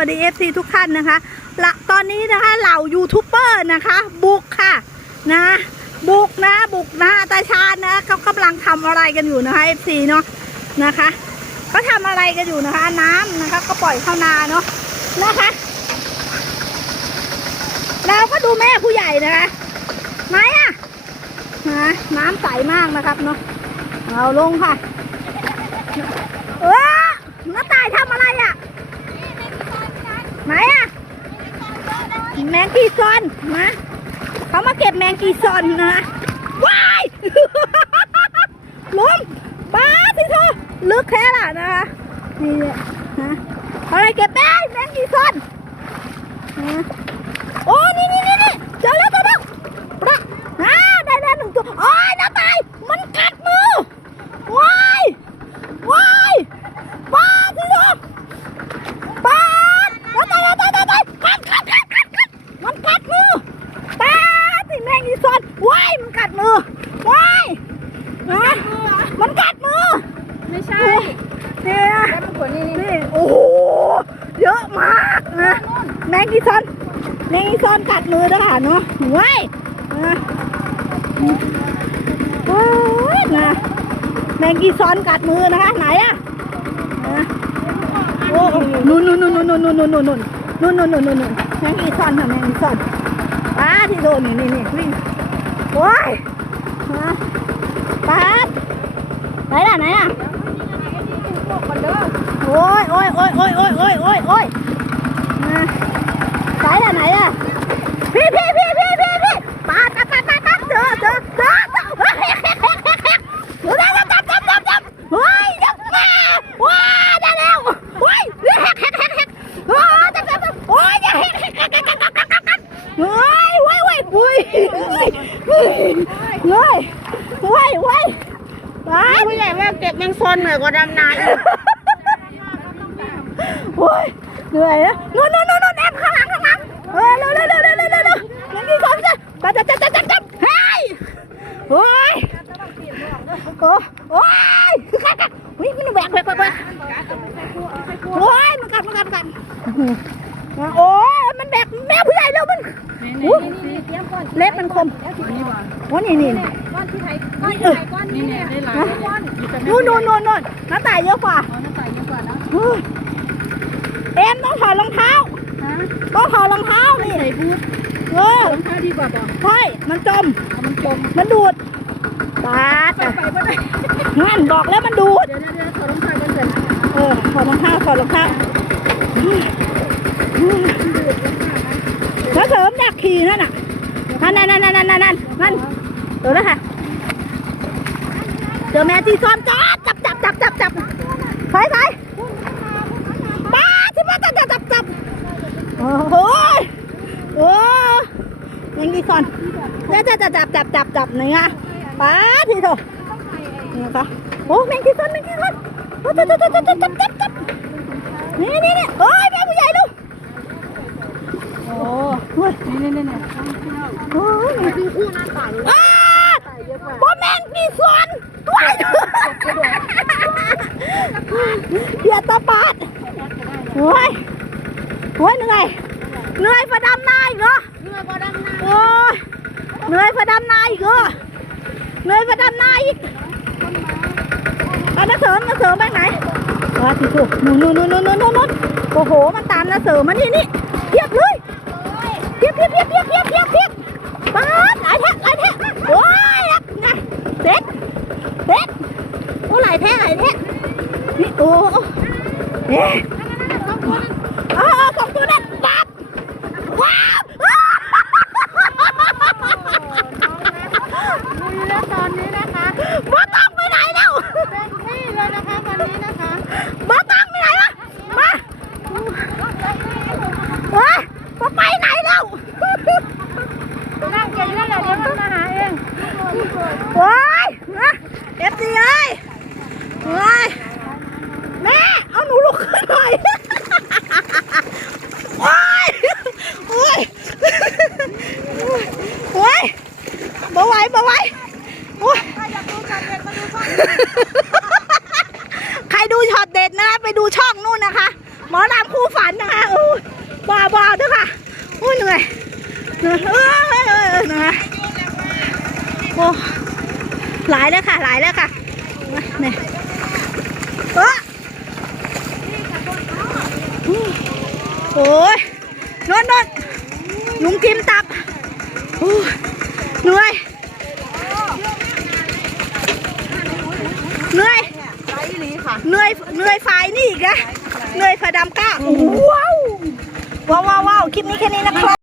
วัสดีเอฟซีทุกท่านนะคะละตอนนี้นะคะเหล่ายูทูบเบอร์นะคะ บุกค่ะนะบุกนะบุกนะตาชาญนะเขากำลังทำอะไรกันอยู่นะคะเอฟซีเนาะนะคะเขาทำอะไรกันอยู่นะคะ น้ำนะคะ ก็ปล่อยเข้านาเนาะนะคะเราก็ดูแม่ผู้ใหญ่นะคะไหนอะนะน้ำใสมากนะครับเนาะเอาลงค่ะ เออน้าตายทำอะไรอะ่ะ ไหนอะ่ะ แมงกีซอนนะเขามาเก็บแมงกีซอนนะว้ายลุงบ้าสิเธอลึกแค่ล่ะนะคะนี่เนี่ยนะอะไรเก็บได้แมงกีซอนนะโอ้นี่นี่นี่นี่เจอแล้วเจอแล้วปะอ่าได้แล้วหนึ่งตัวโอ้ยน้าตาย มันกัดมือว้ายว้ายบ้าสิเธอ ปาดแล้วตายแล้วตายตายตายกัดกัดกัดกัดกัดมันกัดมือปาดสิแมงอีซอนว้ายมันกัดมือว้ายนะมันกัดมือ ไม่ใช่ เนี่ย แล้ วมันขนนี่นี่นี่โอ้โหเยอะมากนะแมงอีซอนแมงอีซอนกัดมือด้วยค่ะเนาะว้ายนะโอ้ยนะแมงกีซอนกัดมือนะคะไหนอะนะโอ้นู่นนู่นนู่นนู่นนู่นนู่นนู่นนู่นนู่นนู่นนู่นนู่นแมงอีซอนค่ะแมงอีซอนป้าที่โดนนี่นี่นี่วิ่งโอ้ยมาป้าไหนล่ะไหนอะ พวกมันเด้อโอ้ยโอ้ยโอ้ยโอ้ยโอ้ยโอ้ยโอ้ยโอ้ยมาไหนล่ะไหนอะพี่พี่พี่พี่พี่พี่ป้าดป้าดป้าดป้าดเจอเจอเจอเจอเฮ้ยเฮ้ยเฮ้ยเฮ้ยเฮ้ยเฮ้ยเดี๋ยวได้จับจับจับจับเฮ้ยจับมาว้าได้แล้วเฮ้ยเฮ้ยเฮ้ยเฮ้ยเฮ้ยเฮ้ยโอ้ยจับจับจับโอ้ยเฮ้ยเฮ้ยเฮ้ยเฮ้ยเฮ้ยเฮ้ยเฮ้ยเฮ้ยเฮ้ยเฮ้ยเฮ้ยเฮ้ย เฮ้ยเฮ้ยเฮ้ยเฮ้ยป้าผู้ใหญ่ว่าเก็บแมงซอนเหนื่อยกว่าดำนาอีกโอ้ยเหนื่อยนะนู่นนู่นนู่นนู่นแอบข้างหลังข้างหลังเออเร็วเร็วเร็วเร็วเร็วเร็วเร็วยังมีคนจะจับจับจับจับจับเฮ้ยโอ้ยโอ้โอ้ยคือกัดกัดวิ่งมันแหวกแหวกแหวกโอ้ยมันกัดมันกัดมันกัดโอ้ยมันแบกแมวผู้ใหญ่แล้วมัน อู้เล็บมันคมโอ้นี่นี่นี่ก้อนที่ไทยก้อนที่ไทยก้อนนี้เนี่ยก้อนนู่นนู่นนู่นนู่นน้าตายเยอะกว่าเอาน้ำใส่เยอะกว่านะเฮ้ยเอ็มต้องถอดรองเท้าต้องถอดรองเท้านี่ใส่บูทเออรองเท้าดีกว่าป่ะใช่มันจมมันจมมันดูดปาดไปไปไม่ได้นั่นบอกแล้วมันดูดเดี๋ยวเดี๋ยวถอดรองเท้ากันเสร็จเออถอดรองเท้าถอดรองเท้า แล้วเสริมอยากขี่นั่นน่ะนั่นนั่นนั่นนั่นนั่นนั่นเดี๋ยวนะค่ะเจอแม่ที่ซ่อนจับจับจับจับจับจับไปไปป้าที่มาจับจับจับจับโอ้โหโอ้ยังดีซ่อนเนี่ยจับจับจับจับจับจับหนึ่งอะป้าที่โถนี่นะคะโอ้แมงที่ซ่อนแมงที่ซ่อนจับจับจับจับจับจับจับจับนี่นี่นี่โอ้ยแม่ผู้ใหญ่ดูโอ้เฮ้ย นี่นี่นี่ โอ้ย ไปดูคู่หน้าต่าง อ้าบ่แม งกี่ส่วนว้ายเบียดตาปาดโอ้ยโอ้ยเหนื่อยเหนื่อยพอดำนาอีกเหรอเหนื่อยกว่าดำนาโอ้ยเหนื่อยพอดำนาอีกเหรอเหนื่อยพอดำนาอีกเอาน้าเสริมน้าเสริมไปไหนว้าที่ถูกนู่นนู่นนู่นนู่นนู่นนู่นโอ้โห มันตามน้าเสริมมานี่นี่เทียบเลยเทียบเทียบเทียบเทียบเทียบเทียบเทียบปาดหลายแท็กหลายแท็กโอ้ยนะเด็ด เด็ดโอ้หลแท้ไหลแท้นี่โอ้เอ๊ะอ๋อของตัวนั่นปั๊บว้าว นี่แล้วตอนนี้นะคะ มาต้องไปไหนแล้ว เต็มที่เลยนะคะตอนนี้นะคะ มาต้องไปไหนวะมาเฮ้ยมาไปไหนแล้ว นั่งเก่งนั่นแหละเดี๋ยวมันมาหาเอง โอ้ยนะเอฟซีเอ้ยเฮ้ยแม่ เอาหนูลุกขึ้นหน่อยโอ้ยโอ้ยโอ้ยบ่ ไหวบ่ไหวโอ้ยถ้าอยากดูการเรียนมาดูช่องใครดูช็อตเด็ดนะไปดูช่องนู่นนะคะ หมอลำคู่ฝันนะคะค่ะโอ้ยบ้าบ้าด้อค่ะโอ้ยเหนื่อยเหนื่อยเออเออเออเหนื่อยโอ้หลายแล้วค่ะ หลายแล้วค่ะนี่เออโอ้ยนนนนลุงทิมตับโอ้ยเหนื่อยเหนื่อย ไรลีค่ะ เหนื่อยเหนื่อยไฟนี่อีกนะเหนื่อยฝ่าดำก้าว้าวว้าวว้าวว้าวคลิปนี้แค่นี้นะครับ